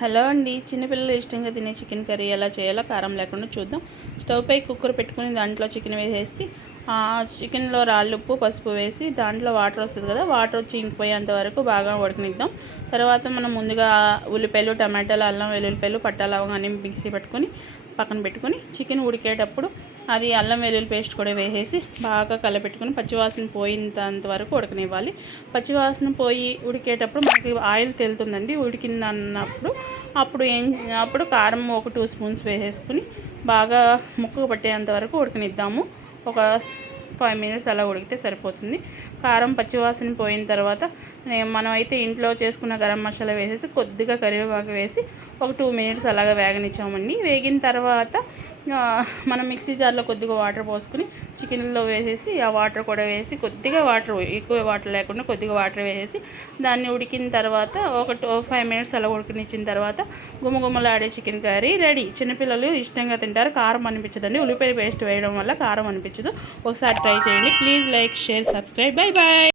Hello అండి, చిన్నపిల్లలు ఇష్టంగా తినే చికెన్ కర్రీ ఎలా చేయాలో కారం లేకుండా చూద్దాం. స్టవ్ పై కుక్కర్ పెట్టుకుని దాంట్లో చికెన్ వేసేసి చికెన్లో రాళ్ళుప్పు పసుపు వేసి దాంట్లో వాటర్ వస్తుంది కదా, వాటర్ వచ్చి ఇంకిపోయేంత వరకు బాగా ఉడకనిద్దాం. తర్వాత మనం ముందుగా ఉల్లిపాయలు, టమాటాలు, అల్లం వెల్లుల్లిపాయలు, పట్టా లవంగా అన్నీ మిక్సీ పట్టుకొని పక్కన పెట్టుకొని చికెన్ ఉడికేటప్పుడు అది అల్లం వెల్లుల్లి పేస్ట్ కూడా వేసేసి బాగా కలపెట్టుకొని పచ్చివాసన పోయేంత వరకు ఉడకనివ్వాలి. పచ్చివాసన పోయి ఉడికేటప్పుడు మనకి ఆయిల్ తేలుతుందండి. ఉడికిందన్నప్పుడు అప్పుడు కారం ఒక 2 స్పూన్స్ వేసేసుకుని బాగా ముక్కకు పట్టేంత వరకు ఉడకనిద్దాము. ఒక 5 మినిట్స్ అలా ఉడికితే సరిపోతుంది. కారం పచ్చివాసన పోయిన తర్వాత మనం అయితే ఇంట్లో చేసుకున్న గరం మసాలా వేసేసి కొద్దిగా కరివేపాకు వేసి ఒక 2 మినిట్స్ అలాగా వేగనిచ్చామండి. వేగిన తర్వాత మనం మిక్సీ జార్లో కొద్దిగా వాటర్ పోసుకుని చికెన్లో వేసేసి ఆ వాటర్ కూడా వేసి కొద్దిగా వాటర్, ఎక్కువ వాటర్ లేకుండా కొద్దిగా వాటర్ వేసేసి దాన్ని ఉడికిన తర్వాత ఒక 5 మినిట్స్ అలా ఉడికినిచ్చిన తర్వాత గుమగుమలాడే చికెన్ కర్రీ రెడీ. చిన్నపిల్లలు ఇష్టంగా తింటారు. కారం అనిపించదండి. ఉల్లిపాయ పేస్ట్ వేయడం వల్ల కారం అనిపించదు. ఒకసారి ట్రై చేయండి. Please like, share, subscribe. Bye bye.